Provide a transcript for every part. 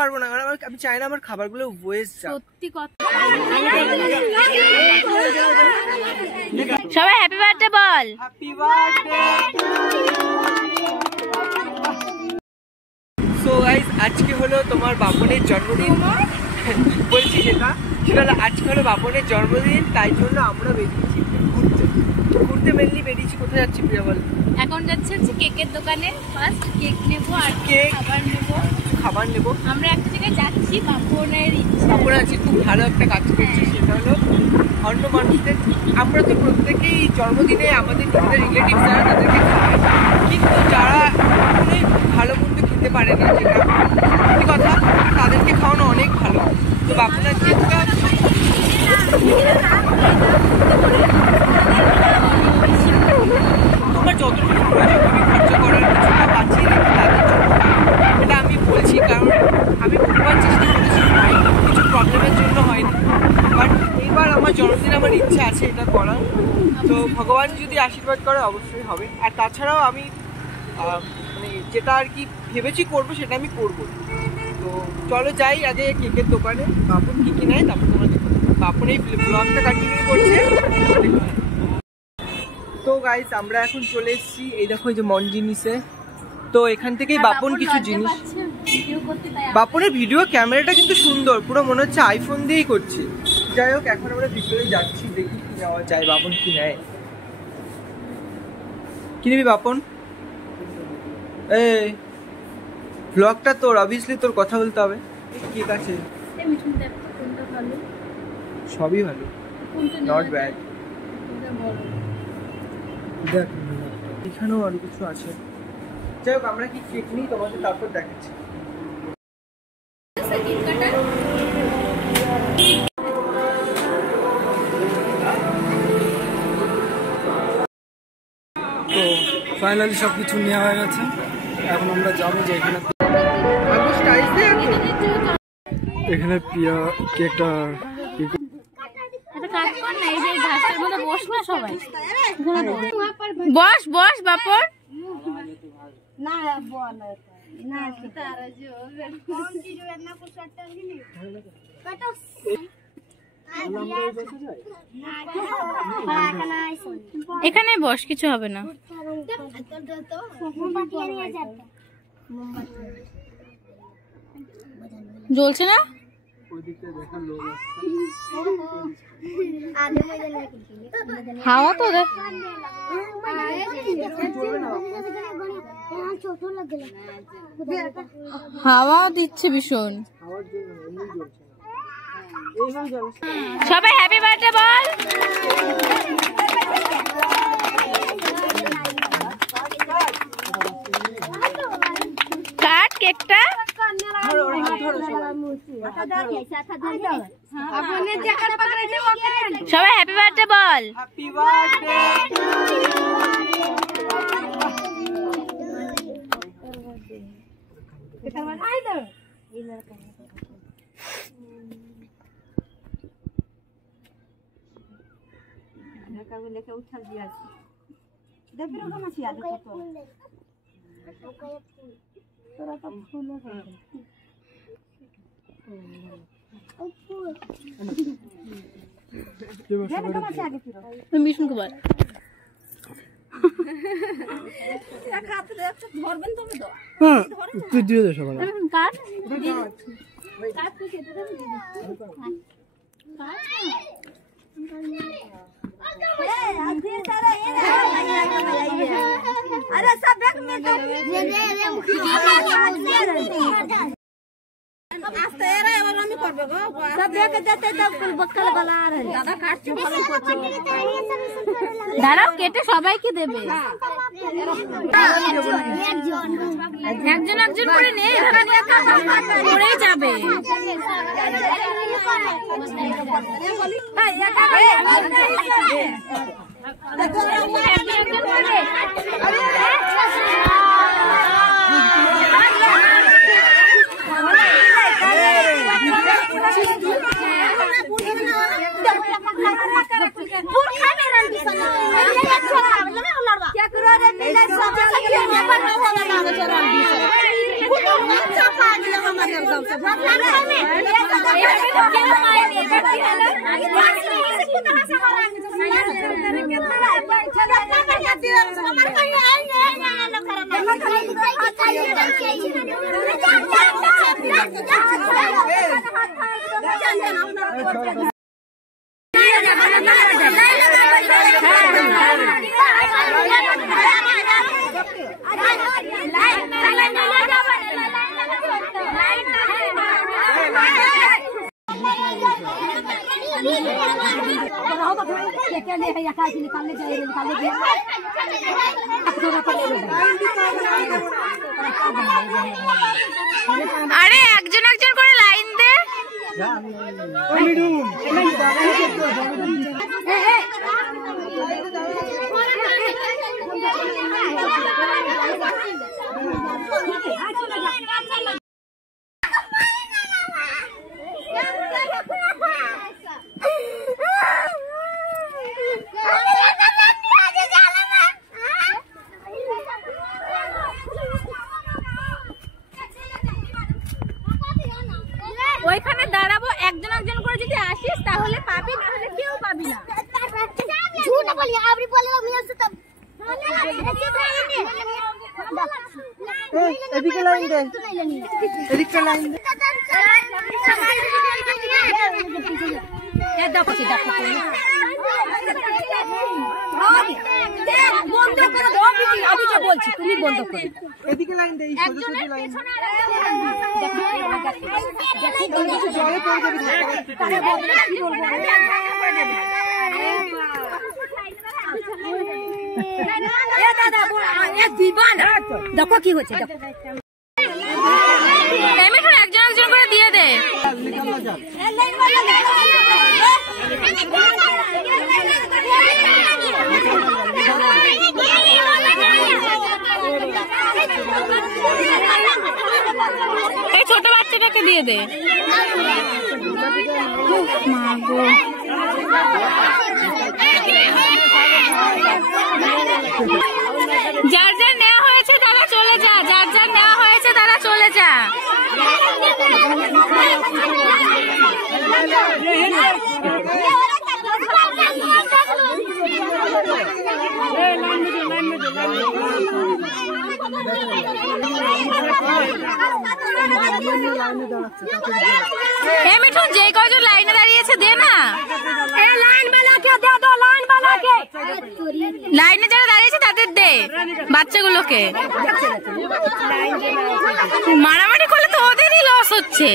পারবো না, কারণ আমি চাই না আমার খাবারগুলো ওয়েস্ট যাক। সত্যি কথা। সবাই হ্যাপি বার্থডে বল। Happy birthday. সো গাইস, আজকে হলো তোমার বাপনের জন্মদিন। বলছি যেটা সেটা হলো আজকে হলো বাপনের জন্মদিন, তাই জন্য আমরা বেরিয়েছি ঘুরতে মেনলি বেরিয়েছি। কোথায় যাচ্ছি প্রিয়া বল? এখন যাচ্ছে কেকের দোকানে, ফার্স্ট কেক নেবো আর খাবার নেবো। আমরা একটা জায়গায় যাচ্ছি, বাপনের বাপন আজকে খুব ভালো একটা কাজ করছে, সেটা হলো অন্য মানুষদের। আমরা তো প্রত্যেকেই জন্মদিনে আমাদের নিজেদের রিলেটিভ যারা তাদেরকে খাওয়াই, কিন্তু যারা অনেক ভালো মন্দ খেতে পারে না, যেটা সত্যি কথা, তাদেরকে খাওয়ানো অনেক ভালো। তো বাপন আজকে একটা তোমার যতটুকু প্রয়োজন তুমি খরচা করার কিছুটা বাঁচিয়ে রেখে তাদের জন্য, এটা আমি বলছি কারণ আমি বহুবার চেষ্টা করেছি, কিছু প্রবলেমের জন্য হয়নি। বাট এইবার আমার জন্মদিন, আমার ইচ্ছা আছে এটা করার। তো ভগবান যদি আশীর্বাদ করে অবশ্যই হবে। আর তাছাড়াও আমি মানে যেটা আর কি ভেবেছি করবো সেটা আমি করবো। তো চলো যাই আগে কেকের দোকানে, বাপন কী কী নেয় তারপর তোমরা দেখো। বাপন এই ব্লগটা কন্টিনিউ করছে। তো গাইস, আমরা এখন চলে এসেছি এই দেখো এই যে মন জিনিসে। তো এখান থেকেই বাপন কিছু জিনিস, বাপনের ভিডিও ক্যামেরাটা কিন্তু সুন্দর, পুরো মনে হচ্ছে আইফোন দিয়েই করছে। যাই হোক, এখন আমরা ভিতরে যাচ্ছি, দেখি কি নেওয়া যায়, বাপন কি নেয়। কি নিবি বাপন? এই ব্লগটা তোর, অবভিয়াসলি তোর কথা বলতে হবে। ঠিক আছে, সবই ভালো, নট ব্যাড। দেখ এখানেও আরো কিছু আছে। যাই হোক, আমরা কি কেক নিই তোমাদের, তারপর দেখাচ্ছি। তো ফাইনালি সব কিছু নেওয়া হয়ে গেছে, এখন আমরা যাবো যে এখানে প্রিয়া কেকটা বস বস বাপর। এখানে বস, কিছু হবে না। জ্বলছে না? হাওয়া তো হাওয়া দিচ্ছে ভীষণ। সবাই হ্যাপি বার্থডে বল। কাট কেকটা। সবাই হ্যাপি বার্থডে বল। Happy birthday. लेके उठल दिया देख रे हम छिया देख तो तोरा तो फूल है मिशन को बात खाते दे धरबेन तो दो हां तू দিয়ে দে সবাই কাট काट के खेते दे काट अरे सब बैग में कर आस्ते रे और हम करबे गो सब बैग देते तब कुल बक्कल बना रहे दादा काट के फल को দাঁড়াও কেটে সবাইকে দেবে একজন একজন করে নে এখানে একা পড়ে যাবে আরে একজন একজন করে লাইন দে। ওইখানে দাঁড়াবো, একজন একজন করে যদি আসিস তাহলে পাবি, না হলে কেউ পাবি না। झूठ बोलिए आपरी बोले मियां से तब এদিকে লাইন দে, এদিকে লাইন দে। দেখো দেখো বন্ধ করে দাও, আমি তো বলছি তুমি বন্ধ করে দাও। এদিকে লাইন দে, সোজা সোজা লাইন। দেখো কি হচ্ছে, দেখো একজন একজন করে দিয়ে দে। এই ছোট বাচ্চাটাকে দিয়ে দে। মা গো, যার যার নেওয়া হয়েছে তারা চলে যা, যার যার নেওয়া হয়েছে তারা চলে যা। মিঠুন যে কজন লাইনে দাঁড়িয়েছে দে না, লাইনে যারা দাঁড়িয়েছে তাদের দে, বাচ্চাগুলোকে। মারামারি করলে তো ওদেরই লস হচ্ছে।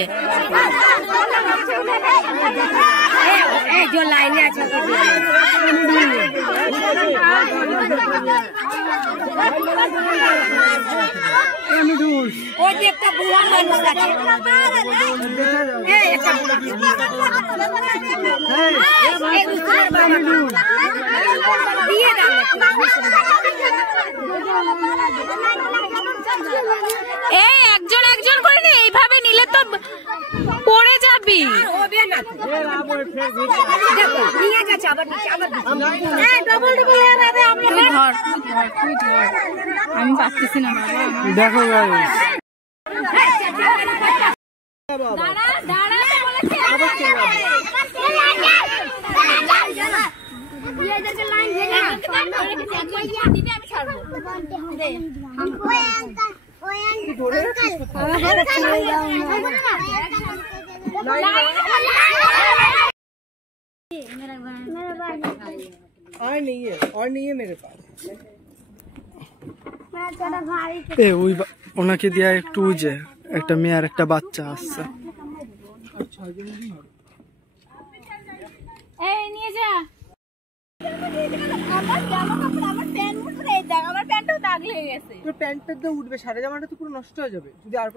লাইনে আছে ওই যে একটা বুড়া মানুষ আছে, একটা দিয়ে দাও। এই একজন একজন করে নে, এইভাবে নিলে তো পড়ে যাবি। আমি পাচ্ছি না, দেখো और नहीं है मेरे पास। ওই ওনাকে দিয়া একটু যে একটা মেয়ে আর একটা বাচ্চা আসছে। এই নিয়ে যা। আমার প্যান্টও দাগ লেগে গেছে। তোর প্যান্টটা তো উঠবে, সারা জামাটা তো পুরো নষ্ট হয়ে যাবে যদি আর।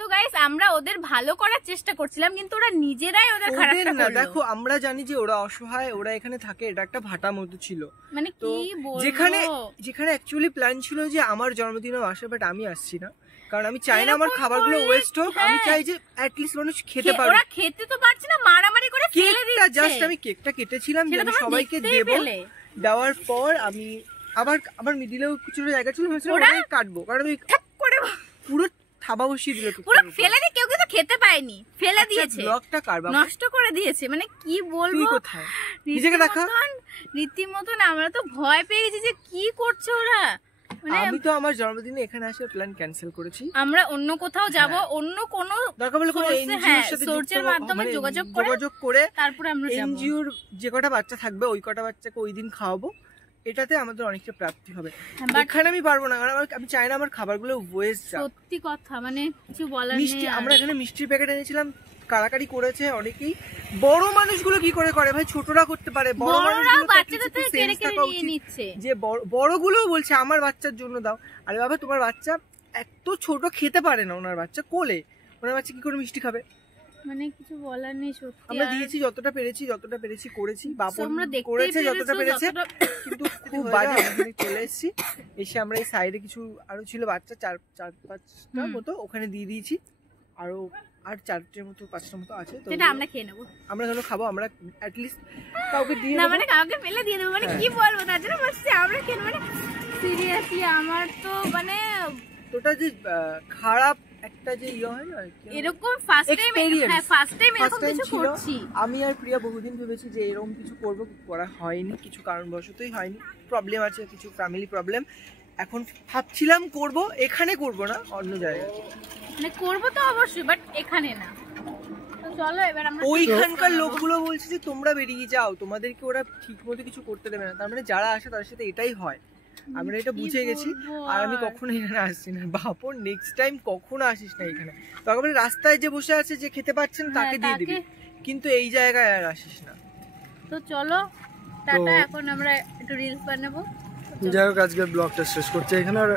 তো গাইস আমরা ওদের ভালো করার চেষ্টা করছিলাম, কিন্তু ওরা নিজেরাই ওদের খারাপটা করলো। দেখো আমরা জানি যে ওরা অসহায়, ওরা এখানে থাকে, এটা একটা ভাটা মতো ছিল। মানে কি বলবো, যেখানে অ্যাকচুয়ালি প্ল্যান ছিল যে আমার জন্মদিনেও আসে, বাট আমি আসছি না, কারণ আমি চাই না আমার খাবারগুলো ওয়েস্ট হোক। আমি চাই যে অ্যাট লিস্ট মানুষ খেতে পারে। ওরা খেতে তো পারছে না, মারামারি করে ফেলে দিচ্ছে। জাস্ট আমি কেকটা কেটেছিলাম যে আমি সবাইকে দেব, দেওয়ার পর আমি আবার মিডিলেও কিছুটা জায়গা ছিল, ভেবেছিলাম ওটাই কাটবো, কারণ আমি করে পুরো থাবা বসিয়ে দিল। পুরো ফেলে দিয়ে কেউ কিন্তু খেতে পায়নি, ফেলে দিয়েছে, ব্লগটা কার বাবা নষ্ট করে দিয়েছে। মানে কি বলবো, তুই কোথায় নিজেকে দেখা। রীতিমতন আমরা তো ভয় পেয়ে গেছি যে কি করছে ওরা। মানে আমি তো আমার জন্মদিনে এখানে আসার প্ল্যান ক্যান্সেল করেছি। আমরা অন্য কোথাও যাব, অন্য কোনো দরকার হলে কোনো এনজিওর সাথে সোর্সের মাধ্যমে যোগাযোগ করে তারপরে আমরা যাব। এনজিওর যে কটা বাচ্চা থাকবে ওই কটা বাচ্চাকে ওই দিন খাওয়াবো, এটাতে আমাদের অনেকটা প্রাপ্তি হবে। এখানে আমি পারবো না, কারণ আমি চাই না আমার খাবারগুলো ওয়েস্ট যাক। সত্যি কথা, মানে কিছু বলার মিষ্টি নেই। আমরা এখানে মিষ্টির প্যাকেট এনেছিলাম, কারাকারি করেছে অনেকেই। বড় মানুষগুলো কি করে ভাই, ছোটরা করতে পারে, বড় মানুষগুলো বাচ্চাদের থেকে কেড়ে কেড়ে নিয়ে নিচ্ছে। যে বড়গুলো বলছে আমার বাচ্চার জন্য দাও। আরে বাবা, তোমার বাচ্চা এত ছোট, খেতে পারে না, ওনার বাচ্চা কোলে, ওনার বাচ্চা কি করে মিষ্টি খাবে? মানে কিছু বলার নেই সত্যি। আমরা দিয়েছি যতটা পেরেছি করেছি, বাপন করেছে যতটা পেরেছে, কিন্তু খুব বাজে। চলে এসেছি, এসে আমরা এই সাইডে কিছু আরো ছিল বাচ্চা, 4-5টা মতো ওখানে দিয়ে দিয়েছি, আরো আর 4টের মতো 5টা মতো আছে, তো সেটা আমরা খেয়ে নেবো। আমরা যখন খাবো আমরা অ্যাট লিস্ট কাউকে দিয়ে না, মানে কাউকে ফেলে দিয়ে দেবো, মানে কি বলবো, তার জন্য বলছি আমরা খেয়ে নেবো। মানে সিরিয়াসলি আমার তো মানে ওটা যে খারাপ একটা যে হয় না, এরকম ফার্স্ট টাইম এরকম কিছু করছি। আমি আর প্রিয়া বহুদিন ভেবেছি যে এরকম কিছু করবো, করা হয়নি, কিছু কারণবশতই হয়নি, প্রবলেম আছে, কিছু ফ্যামিলি প্রবলেম। এখন ভাবছিলাম করব, এখানে করব না, অন্য জায়গায় মানে করবো তো অবশ্যই, বাট এখানে না। তো চলো এবার আমরা ওইখানকার লোকগুলো বলছে যে তোমরা বেরিয়ে যাও, তোমাদেরকে ওরা ঠিক মতো কিছু করতে দেবে না। তার মানে যারা আসে তাদের সাথে এটাই হয়, আমরা এটা বুঝে গেছি। আর আমি কখনো এখানে আসছি না বাপন, নেক্সট টাইম কখনো আসিস না এখানে। তখন রাস্তায় যে বসে আছে যে খেতে পাচ্ছেন তাকে দিয়ে দিবি, কিন্তু এই জায়গায় আর আসিস না। তো চলো টাটা, এখন আমরা একটু রিলস বানাবো। যাই হোক, আজকের ব্লগটা শেষ করছি এখানে। আর